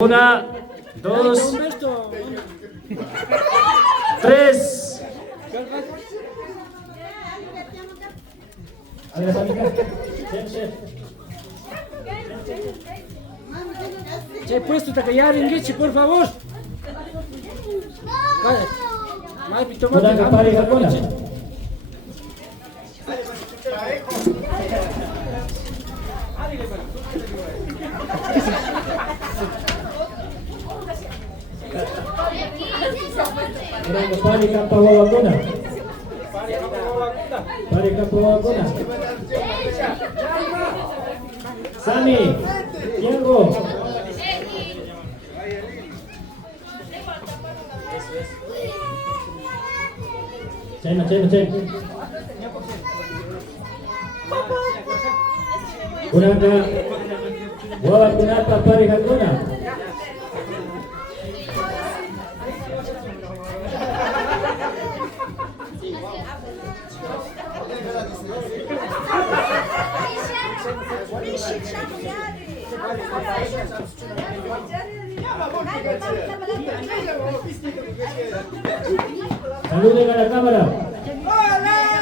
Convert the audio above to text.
Una, dos, tres. C'è questo da cagliare invece, per favore. Mai più Una kapari hakuna. Una kapari kapawa hakuna. Pari kapawa hakuna. Sami, Tiago. Cek. Kunaga wala kunata pari hakuna. Saluden a la cámara.